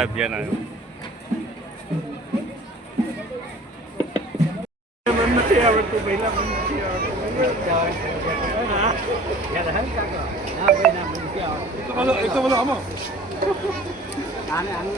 સાહેબ ધ્યાન આવ્યું તો બધો આમાં આને આનું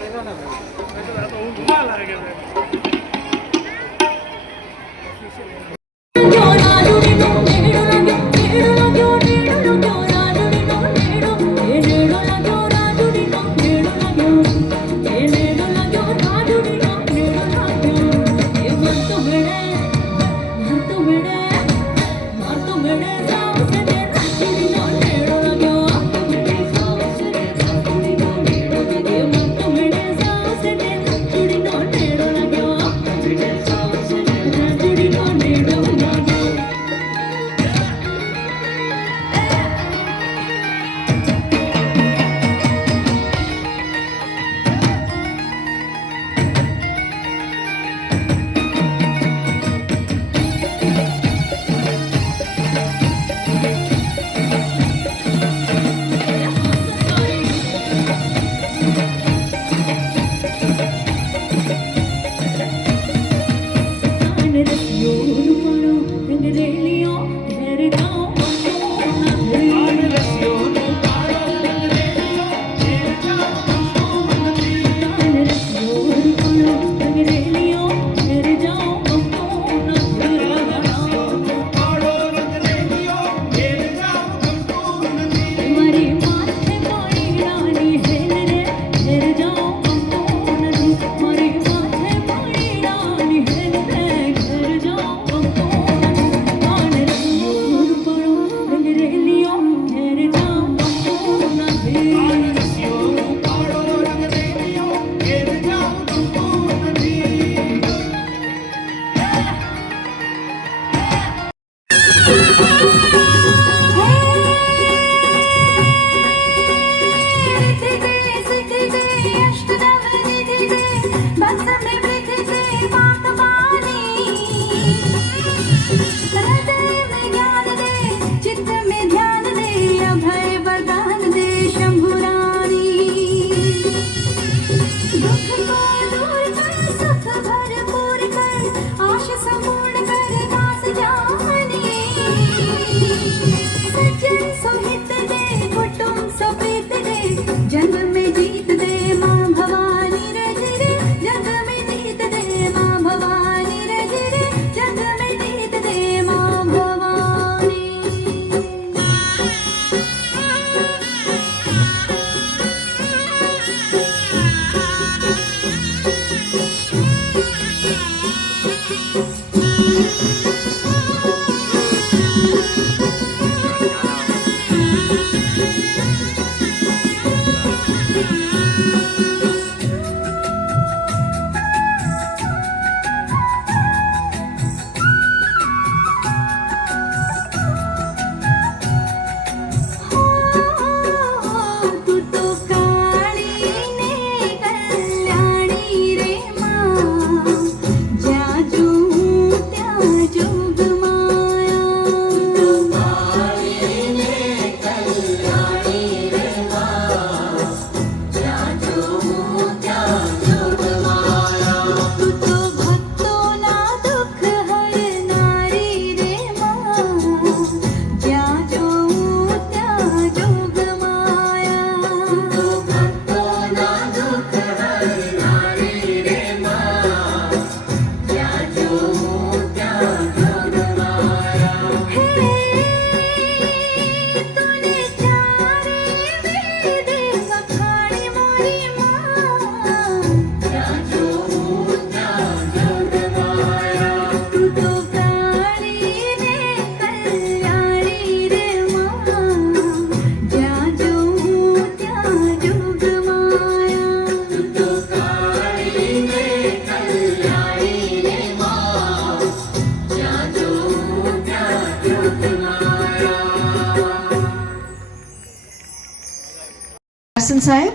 હસન સાહેબ?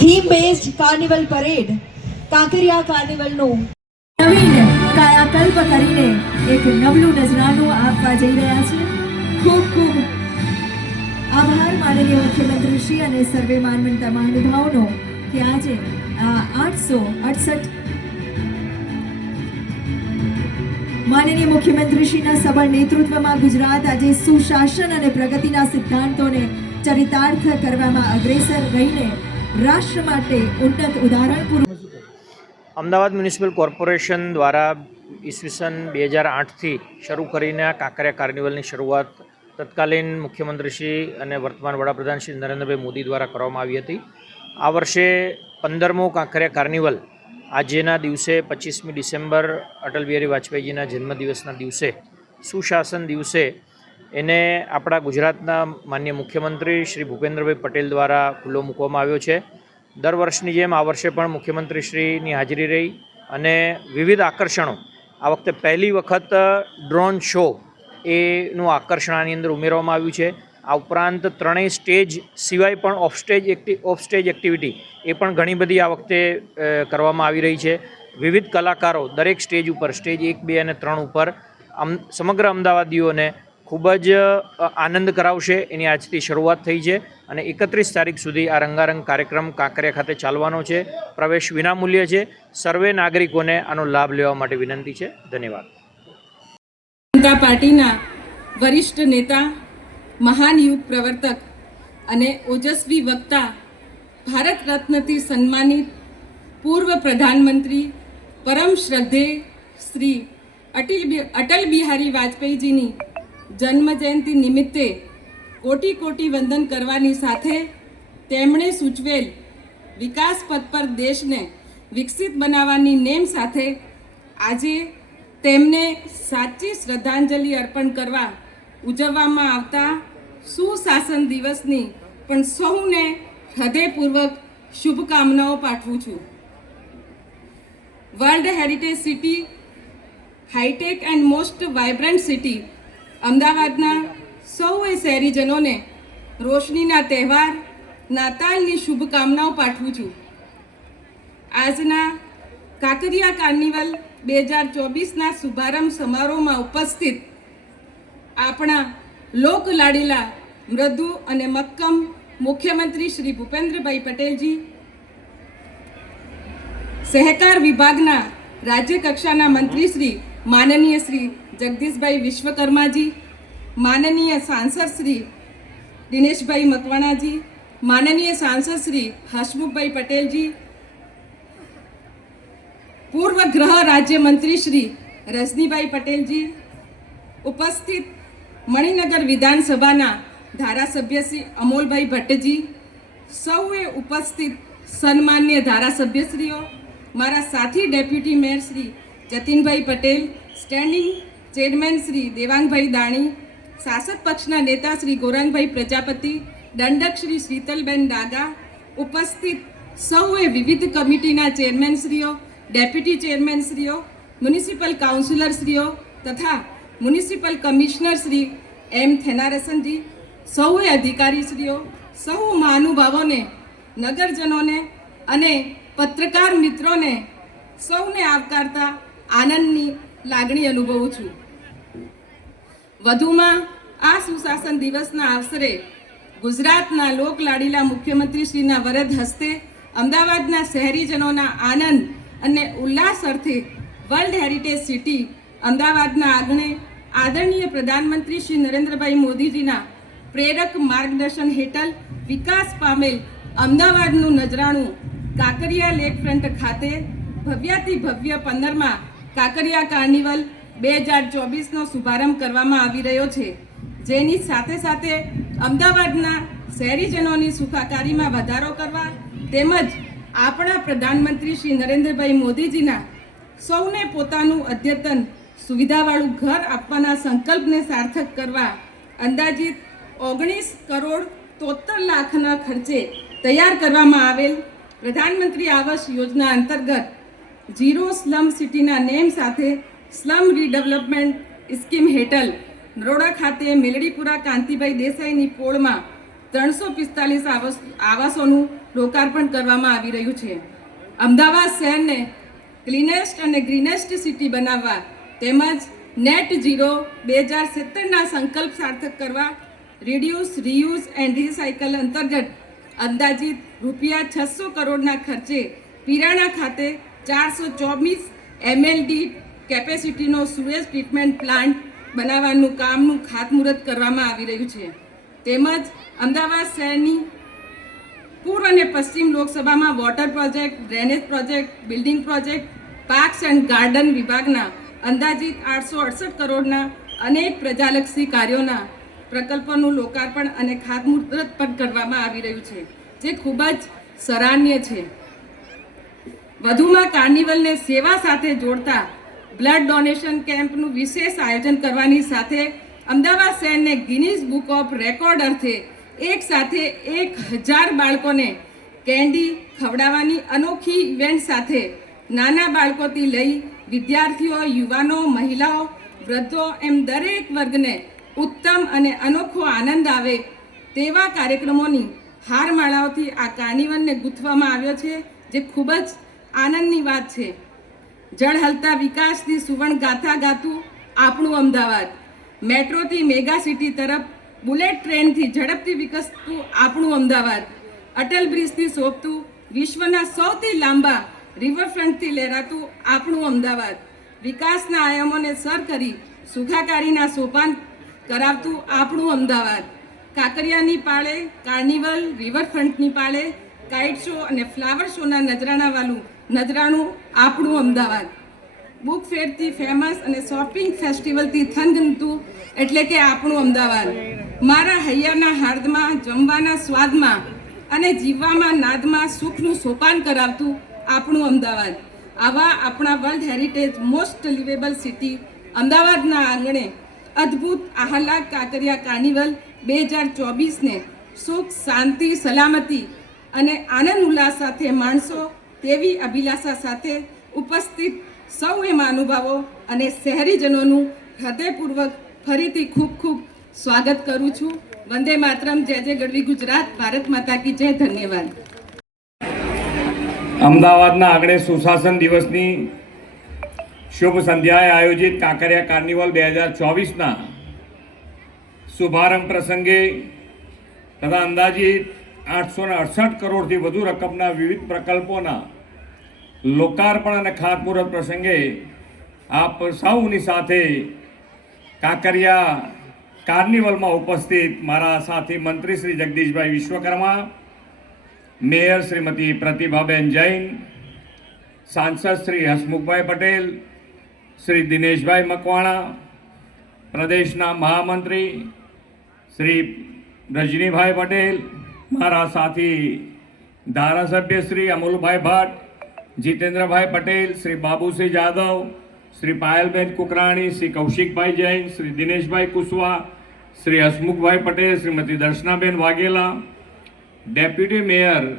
Theme based carnival parade Kankaria કાર્નિવલનું નવીન કાયાકલ્પ કરીને એક નબળું નજરાનું આપવા જઈ રહ્યા છે. ખૂબ ખૂબ આભાર માનનીય મુખ્યમંત્રી શ્રી અને સર્વે માનવંતા મહાનુભાવનો કે આજે આઠસો અડસઠ. માનનીય મુખ્યમંત્રીશ્રીના સબળ નેતૃત્વમાં ગુજરાત આજે સુશાસન અને પ્રગતિના સિદ્ધાંતોને ચરિતાર્થ કરવામાં અગ્રેસર રહીને રાષ્ટ્ર માટે ઉન્નત ઉદાહરણ પૂરું અમદાવાદ મ્યુનિસિપલ કોર્પોરેશન દ્વારા ઈસવીસન બે હજાર આઠથી શરૂ કરીને આ કાંકરિયા કાર્નિવલની શરૂઆત તત્કાલીન મુખ્યમંત્રીશ્રી અને વર્તમાન વડાપ્રધાન શ્રી નરેન્દ્રભાઈ મોદી દ્વારા કરવામાં આવી હતી. આ વર્ષે પંદરમો કાંકરિયા કાર્નિવલ આજેના દિવસે પચીસમી ડિસેમ્બર અટલ બિહારી વાજપેયીજીના જન્મદિવસના દિવસે સુશાસન દિવસે એને આપણા ગુજરાતના માન્ય મુખ્યમંત્રી શ્રી ભૂપેન્દ્રભાઈ પટેલ દ્વારા ખુલ્લો મૂકવામાં આવ્યો છે. દર વર્ષની જેમ આ વર્ષે પણ મુખ્યમંત્રીશ્રીની હાજરી રહી અને વિવિધ આકર્ષણો. આ વખતે પહેલી વખત ડ્રોન શો એનું આકર્ષણ આની અંદર ઉમેરવામાં આવ્યું છે. આ ઉપરાંત ત્રણેય સ્ટેજ સિવાય પણ ઓફ સ્ટેજ એક્ટિ ઓફ સ્ટેજ એક્ટિવિટી એ પણ ઘણી બધી આ વખતે કરવામાં આવી રહી છે. વિવિધ કલાકારો દરેક સ્ટેજ ઉપર, સ્ટેજ એક, બે અને ત્રણ ઉપર અમ, સમગ્ર અમદાવાદીઓને ખૂબ જ આનંદ કરાવશે એની આજથી શરૂઆત થઈ છે અને એકત્રીસ તારીખ સુધી આ રંગારંગ કાર્યક્રમ કાંકરિયા ખાતે ચાલવાનો છે. પ્રવેશ વિનામૂલ્ય છે. સર્વે નાગરિકોને આનો લાભ લેવા માટે વિનંતી છે. ધન્યવાદ. જનતા પાર્ટીના વરિષ્ઠ નેતા મહાન યુગ પ્રવર્તક અને ઓજસ્વી વક્તા, ભારત રત્નથી સન્માનિત પૂર્વ પ્રધાનમંત્રી પરમ શ્રદ્ધે શ્રી અટલ અટલ બિહારી વાજપેયીજીની જન્મજયંતિ નિમિત્તે કોટી કોટી વંદન કરવાની સાથે તેમણે સૂચવેલ વિકાસ પથ પર દેશને વિકસિત બનાવવાની નેમ સાથે આજે તેમને સાચી શ્રદ્ધાંજલિ અર્પણ કરવા ઉજવવામાં આવતા સુશાસન દિવસની પણ સૌને હૃદયપૂર્વક શુભકામનાઓ પાઠવું છું. World heritage city high tech and most vibrant city અમદાવાદના સૌએ શહેરીજનોને રોશનીના તહેવાર, નાતાલની શુભકામનાઓ પાઠવું છું. આજના કાંકરિયા કાર્નિવલ બે હજાર ચોવીસના શુભારંભ સમારોહમાં ઉપસ્થિત આપણા લોક લાડીલા મૃદુ અને મક્કમ મુખ્યમંત્રી શ્રી ભૂપેન્દ્રભાઈ પટેલજી, સહકાર વિભાગના રાજ્ય કક્ષાના મંત્રી શ્રી માનનીય શ્રી જગદીશભાઈ વિશ્વકર્માજી, માનનીય સાંસદ શ્રી દિનેશભાઈ મકવાણાજી, માનનીય સાંસદ શ્રી હસમુખભાઈ પટેલજી, પૂર્વ ગૃહ રાજ્યમંત્રી શ્રી રજનીભાઈ પટેલજી, ઉપસ્થિત મણિનગર વિધાનસભાના ધારાસભ્ય શ્રી અમોલભાઈ ભટ્ટજી, સૌએ ઉપસ્થિત સન્માન્ય ધારાસભ્યશ્રીઓ, મારા સાથી deputy mayor Shri Jatinbhai Patel, standing chairman Shri Devangbhai Dani, શાસક પક્ષના નેતા શ્રી ગોરાંગભાઈ પ્રજાપતિ, દંડક શ્રી શીતલબેન ડાગા, ઉપસ્થિત સૌએ વિવિધ કમિટીના ચેરમેનશ્રીઓ, ડેપ્યુટી ચેરમેનશ્રીઓ, મ્યુનિસિપલ કાઉન્સિલરશ્રીઓ તથા municipal commissioner Shri M Thennarasanji સૌએ અધિકારીશ્રીઓ, સૌ મહાનુભાવોને, નગરજનોને અને પત્રકાર મિત્રોને સૌને આવકારતા આનંદની લાગણી અનુભવું છું. વધુમાં આ સુશાસન દિવસના અવસરે ગુજરાતના લોકલાડીલા મુખ્યમંત્રીશ્રીના વરદ હસ્તે અમદાવાદના શહેરીજનોના આનંદ અને ઉલ્લાસ અર્થે વર્લ્ડ હેરિટેજ સિટી અમદાવાદના આંગણે આદરણીય પ્રધાનમંત્રી શ્રી નરેન્દ્રભાઈ મોદીજીના પ્રેરક માર્ગદર્શન હેઠળ વિકાસ પામેલ અમદાવાદનું નજરાણું કાંકરિયા લેક ફ્રન્ટ ખાતે ભવ્યાતિ ભવ્ય પંદરમાં કાંકરિયા કાર્નિવલ બે હજાર ચોવીસનો શુભારંભ કરવામાં આવી રહ્યો છે. જેની સાથે સાથે અમદાવાદના શહેરીજનોની સુખાકારીમાં વધારો કરવા તેમજ આપણા પ્રધાનમંત્રી શ્રી નરેન્દ્રભાઈ મોદીજીના સૌને પોતાનું અદ્યતન સુવિધાવાળું ઘર આપવાના સંકલ્પને સાર્થક કરવા અંદાજિત ઓગણીસ કરોડ તોતર લાખના ખર્ચે તૈયાર કરવામાં આવેલ પ્રધાનમંત્રી આવાસ યોજના અંતર્ગત ઝીરો સ્લમ સિટીના નેમ સાથે સ્લમ રીડેવલપમેન્ટ સ્કીમ હેઠળ નરોડા ખાતે મેલડીપુરા કાંતિભાઈ દેસાઈની પોળમાં ત્રણસો પિસ્તાલીસ આવાસ આવાસોનું લોકાર્પણ કરવામાં આવી રહ્યું છે. અમદાવાદ શહેરને ક્લીનેસ્ટ અને ગ્રીનેસ્ટ સિટી બનાવવા તેમજ નેટ ઝીરો બે હજાર સિત્તેરના સંકલ્પ સાર્થક કરવા રિડ્યુસ રીયુઝ એન્ડ રિસાયકલ અંતર્ગત અંદાજિત રૂપિયા છસો કરોડના ખર્ચે પીરાણા ખાતે ચારસો ચોવીસ એમએલડી કેપેસિટીનો સુએઝ ટ્રીટમેન્ટ પ્લાન્ટ બનાવવાનું કામનું ખાતમુહૂર્ત કરવામાં આવી રહ્યું છે. તેમજ અમદાવાદ શહેરની પૂર્વ અને પશ્ચિમ લોકસભામાં water project drainage project building project parks and garden વિભાગના અંદાજિત આઠસો અડસઠ કરોડના અનેક પ્રજાલક્ષી કાર્યોના પ્રકલ્પોનું લોકાર્પણ અને ખાતમુહૂર્ત પણ કરવામાં આવી રહ્યું છે, જે ખૂબ જ સરાહનીય છે. વધુમાં કાર્નિવલને સેવા સાથે જોડતા બ્લડ ડોનેશન કેમ્પનું વિશેષ આયોજન કરવાની સાથે અમદાવાદ શહેરને ગિનીઝ બુક ઓફ રેકોર્ડ અર્થે એક સાથે એક હજાર બાળકોને કેન્ડી ખવડાવવાની અનોખી ઇવેન્ટ સાથે નાના બાળકોથી લઈ વિદ્યાર્થીઓ, યુવાનો, મહિલાઓ, વૃદ્ધો એમ દરેક વર્ગને ઉત્તમ અને અનોખો આનંદ આવે તેવા કાર્યક્રમોની હારમાળાઓથી આ કાર્નિવલને ગૂંથવામાં આવ્યો છે, જે ખૂબ જ આનંદની વાત છે. જળ હલતા વિકાસની સુવર્ણ ગાથા ગાતું આપણું અમદાવાદ. મેટ્રોથી મેગા સિટી તરફ બુલેટ ટ્રેનથી ઝડપથી વિકસતું આપણું અમદાવાદ. અટલ બ્રિજથી શોભતું વિશ્વના સૌથી લાંબા રિવરફ્રન્ટથી લહેરાતું આપણું અમદાવાદ વિકાસના આયામોને સર કરી સુખાકારીના સોપાન કરાવતું આપણું અમદાવાદ. કાંકરિયાની પાળે કાર્નિવલ, રિવરફ્રન્ટની પાળે કાઇટ શો અને ફ્લાવર શોના નજરાણાવાળું નજરાણું આપણું અમદાવાદ. બુક ફેરથી ફેમસ અને શોપિંગ ફેસ્ટિવલથી થનગનતું એટલે કે આપણું અમદાવાદ. મારા હૈયાના હાર્દમાં, જમવાના સ્વાદમાં અને જીવવામાં નાદમાં સુખનું સોપાન કરાવતું આપણું અમદાવાદ. આવા આપણા world heritage most livable city અમદાવાદના આંગણે અદ્ભુત આહલાદ કાંકરિયા કાર્નિવલ બે હજાર ચોવીસને સુખ, શાંતિ, સલામતી અને આનંદ ઉલ્લાસ સાથે માણસો તેવી અભિલાષા સાથે ઉપસ્થિત સૌએ મહાનુભાવો અને શહેરીજનોનું હૃદયપૂર્વક ફરીથી ખૂબ ખૂબ સ્વાગત કરું છું. વંદે માતરમ. જય જય ગઢવી ગુજરાત. ભારત માતા કી જય. ધન્યવાદ. અમદાવાદના આંગણે સુશાસન દિવસની શુભ સંધ્યાએ આયોજિત કાંકરિયા કાર્નિવલ બે હજાર ચોવીસના શુભારંભ પ્રસંગે તથા અંદાજિત આઠસો ને અડસઠ કરોડથી વધુ રકમના વિવિધ પ્રકલ્પોના લોકાર્પણ અને ખાતમુહૂર્ત પ્રસંગે આપ સૌની સાથે કાંકરિયા કાર્નિવલમાં ઉપસ્થિત મારા સાથી મંત્રી શ્રી જગદીશભાઈ વિશ્વકર્મા મેયર શ્રીમતી પ્રતિભાબેન જૈન, સાંસદ શ્રી હસમુખભાઈ પટેલ, શ્રી દિનેશભાઈ મકવાણા, પ્રદેશના મહામંત્રી શ્રી રજનીભાઈ પટેલ, મારા સાથી ધારાસભ્ય Shri Amulbhai Bhatt, Jitendrabhai Patel, Shri Babusinh Jadav, Shri Payalben Kukrani, Shri Kaushikbhai Jain, Shri Dineshbhai Kushwah, Shri Hasmukhbhai Patel, Shrimati Darshanaben Vaghela deputy mayor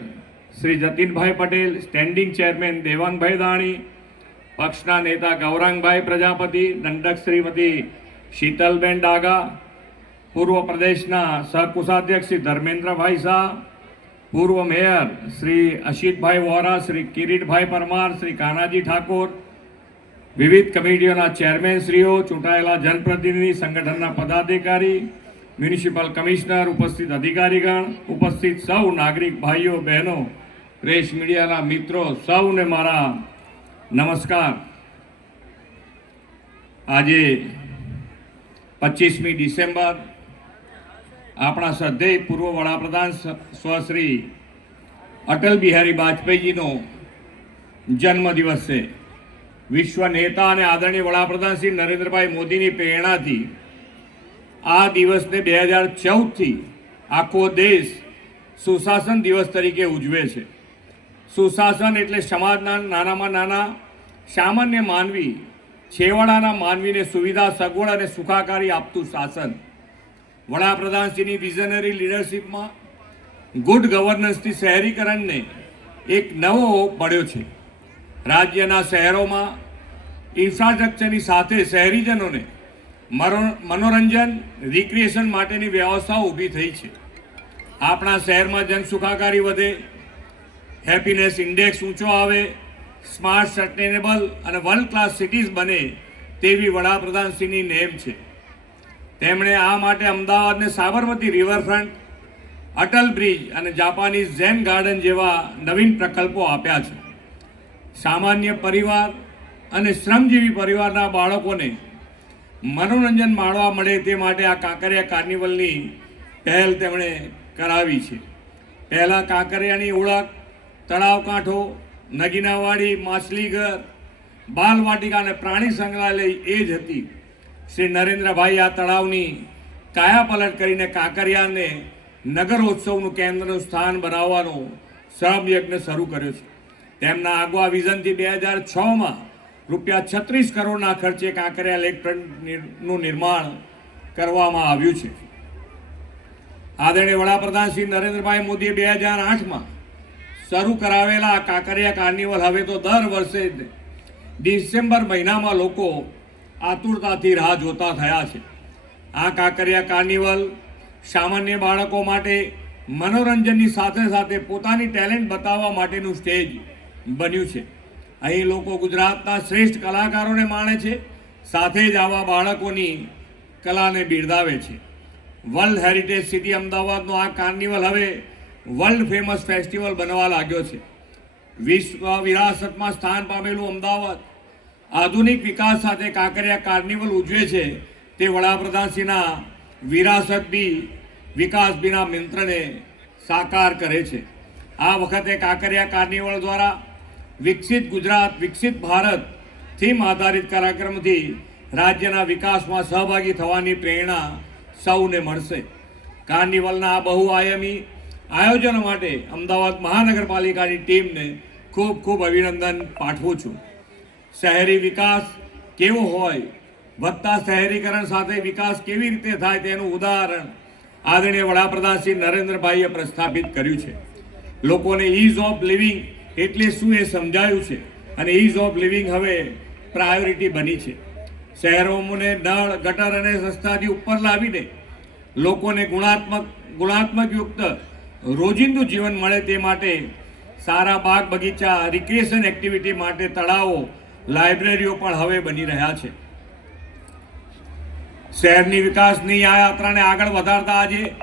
Shri Jatinbhai Patel standing chairman Devangbhai Dani, પક્ષના નેતા ગૌરાંગભાઈ પ્રજાપતિ, દંડક શ્રીમતી શીતલબેન ડાગા, પૂર્વ પ્રદેશના સહકુષાધ્યક્ષ શ્રી ધર્મેન્દ્રભાઈ શાહ, પૂર્વ mayor Shri Ashitbhai Vora, Shri Kiritbhai Parmar, Shri Kanaji Thakor, વિવિધ કમિટીઓના ચેરમેનશ્રીઓ, ચૂંટાયેલા જનપ્રતિનિધિ, સંગઠનના પદાધિકારી મ્યુનિસિપલ કમિશનર ઉપસ્થિત અધિકારીગણ, ઉપસ્થિત સૌ નાગરિક ભાઈઓ, બહેનો, પ્રેસ મીડિયાના મિત્રો, સૌને મારા નમસ્કાર. આજે પચીસમી ડિસેમ્બર, આપણા શ્રદ્ધેય પૂર્વ વડાપ્રધાન સ્વશ્રી અટલ બિહારી વાજપેયીજીનો જન્મદિવસ છે. વિશ્વ નેતા અને આદરણીય વડાપ્રધાન શ્રી નરેન્દ્રભાઈ મોદીની પ્રેરણાથી આ દિવસને બે હજાર ચૌદથી આખો દેશ સુશાસન દિવસ તરીકે ઉજવે છે. સુશાસન એટલે સમાજના નાનામાં નાના, સામાન્ય માનવી, છેવાડાના માનવીને સુવિધા, સગવડ અને સુખાકારી આપતું શાસન. વડાપ્રધાનશ્રીની વિઝનરી લીડરશિપમાં ગુડ ગવર્નન્સથી શહેરીકરણને એક નવો પડ્યો છે. રાજ્યના શહેરોમાં ઇન્ફ્રાસ્ટ્રક્ચરની સાથે શહેરીજનોને મનોરંજન રિક્રિએશન માટેની વ્યવસ્થાઓ ઊભી થઈ છે. આપણા શહેરમાં જન સુખાકારી વધે હેપીનેસ ઇન્ડેક્સ ઊંચો આવે સ્માર્ટ સસ્ટેનેબલ અને વર્લ્ડ ક્લાસ સિટીઝ બને તેવી વડાપ્રધાનશ્રીની નેમ છે. તેમણે આ માટે અમદાવાદને સાબરમતી રિવરફ્રન્ટ અટલ બ્રિજ અને જાપાનીઝ ઝેન ગાર્ડન જેવા નવીન પ્રકલ્પો આપ્યા છે. સામાન્ય પરિવાર અને શ્રમજીવી પરિવારના બાળકોને મનોરંજન માણવા મળે તે માટે આ કાંકરિયા કાર્નિવલની પહેલ તેમણે કરાવી છે. પહેલાં કાંકરિયાની ઓળખ, તળાવ કાંઠો, નગીનાવાડી, માછલીઘર, બાલવાટિકા અને પ્રાણી સંગ્રહાલય એ જ હતી. શ્રી નરેન્દ્રભાઈ આ તળાવની કાયાપલટ કરીને કાંકરિયાને નગરોત્સવનું કેન્દ્રનું સ્થાન બનાવવાનો શ્રમયજ્ઞ શરૂ કર્યો છે. તેમના આગવા વિઝનથી બે હજાર છમાં રૂપિયા છત્રીસ કરોડના ખર્ચે કાંકરિયા લેક ફ્રન્ટનું નિર્માણ કરવામાં આવ્યું છે. આદરણીય વડાપ્રધાન શ્રી નરેન્દ્રભાઈ મોદીએ બે હજાર આઠમાં શરૂ કરાવેલા કાંકરિયા કાર્નિવલ હવે તો દર વર્ષે ડિસેમ્બર મહિનામાં લોકો આતુરતાથી રાહ જોતા થયા છે. આ કાંકરિયા કાર્નિવલ સામાન્ય બાળકો માટે મનોરંજનની સાથે સાથે પોતાની ટેલેન્ટ બતાવવા માટેનું સ્ટેજ બન્યું છે. અહીં લોકો ગુજરાતના શ્રેષ્ઠ કલાકારોને માણે છે, સાથે જ આવા બાળકોની કલાને બિરદાવે છે. વર્લ્ડ હેરિટેજ સિટી અમદાવાદનો આ કાર્નિવલ હવે વર્લ્ડ ફેમસ ફેસ્ટિવલ બનવા લાગ્યો છે. વિશ્વ વિરાસતમાં સ્થાન પામેલું અમદાવાદ, આધુનિક વિકાસ સાથે કાંકરિયા કાર્નિવલ ઉજવે છે, તે વડાપ્રધાનશ્રીના વિરાસત બી વિકાસ બીના મંત્રને સાકાર કરે છે. આ વખતે કાંકરિયા કાર્નિવલ દ્વારા વિકસિત ગુજરાત, વિકસિત ભારત થીમ આધારિત કાર્યક્રમથી રાજ્યના વિકાસમાં સહભાગી થવાની પ્રેરણા સૌને મળશે. કાર્નિવલના આ બહુઆયામી આયોજન માટે અમદાવાદ મહાનગરપાલિકાની ટીમને ખૂબ ખૂબ અભિનંદન પાઠવું છું. શહેરી વિકાસ કેવો હોય, વધતા શહેરીકરણ સાથે વિકાસ કેવી રીતે થાય તેનું ઉદાહરણ આદરણીય વડાપ્રધાન શ્રી નરેન્દ્રભાઈએ પ્રસ્થાપિત કર્યું છે. લોકોને ઇઝ ઓફ લિવિંગ એટલે શું એ સમજાયું છે? અને ઇઝ ઓફ લિવિંગ હવે પ્રાયોરિટી બની છે. શહેરોને નળ ગટર અને સંસ્થાથી ઉપર લાવીને લોકોને ગુણાત્મક ગુણાત્મક યુક્ત રોજિંદુ જીવન મળે તે માટે સારા બાગ બગીચા રિક્રિએશન એક્ટિવિટી માટે તળાવો લાઇબ્રેરીઓ પણ હવે બની રહ્યા છે. શહેરની વિકાસની આ યાત્રાને આગળ વધારતા આજે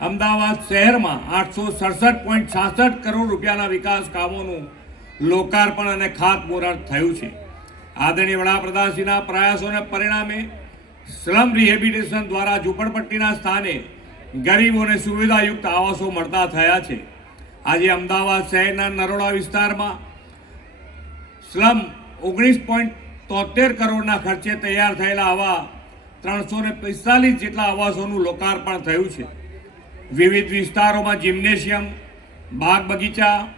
અમદાવાદ શહેરમાં આઠસો સડસઠ પોઈન્ટ છાસઠ કરોડ રૂપિયાના વિકાસ કામોનું લોકાર્પણ અને ખાતમુહૂર્ત થયું છે. આદરણીય વડાપ્રધાનશ્રીના પ્રયાસોને પરિણામે સ્લમ રિહેબિટેશન દ્વારા ઝૂંપડપટ્ટીના સ્થાને ગરીબોને સુવિધાયુક્ત આવાસો મળતા થયા છે. આજે અમદાવાદ શહેરના નરોડા વિસ્તારમાં સ્લમ ઓગણીસ પોઈન્ટ તોતેર કરોડના ખર્ચે તૈયાર થયેલા આવા ત્રણસો ને પિસ્તાલીસ જેટલા આવાસોનું લોકાર્પણ થયું છે. વિવિધ વિસ્તારોમાં જિમ્નેશિયમ, બાગ બગીચા,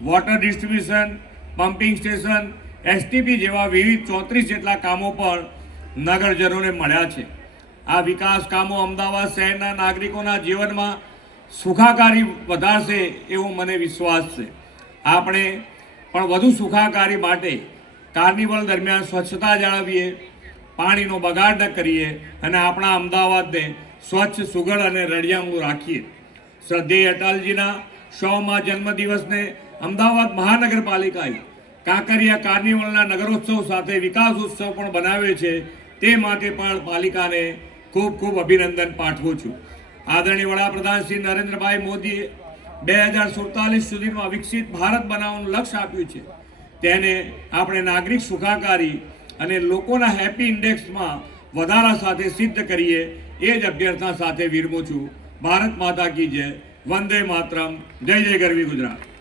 water distribution, pumping station STP જેવા વિવિધ ચોત્રીસ જેટલા કામો પણ નગરજનોને મળ્યા છે. આ વિકાસ કામો અમદાવાદ શહેરના નાગરિકોના જીવનમાં સુખાકારી વધારશે એવો મને વિશ્વાસ છે. આપણે પણ વધુ સુખાકારી માટે કાર્નિવલ દરમિયાન સ્વચ્છતા જાળવીએ પાણીનો બગાડ ન કરીએ અને આપણા અમદાવાદને સ્વચ્છ, સુઘડ અને રળિયામણું રાખીએ. શ્રદ્ધેય અટલજીના સોમાં જન્મદિવસને અમદાવાદ મહાનગરપાલિકાએ કાંકરિયા કાર્નિવલના નગરોત્સવ સાથે વિકાસ ઉત્સવ પણ બનાવ્યો છે. તે માટે પણ પાલિકાને ખૂબ ખૂબ અભિનંદન પાઠવું છું. આદરણીય વડાપ્રધાન શ્રી નરેન્દ્રભાઈ મોદીએ બે હજાર સુડતાલીસ સુધીમાં વિકસિત ભારત બનાવવાનું લક્ષ્ય આપ્યું છે. તેને આપણે નાગરિક સુખાકારી અને લોકોના હેપી ઇન્ડેક્સમાં વધારા સાથે સિદ્ધ કરીએ, એ જ અભ્યર્થના સાથે વિરમું છું. ભારત માતા કી જય. વંદે માતરમ. જય જય ગરવી ગુજરાત.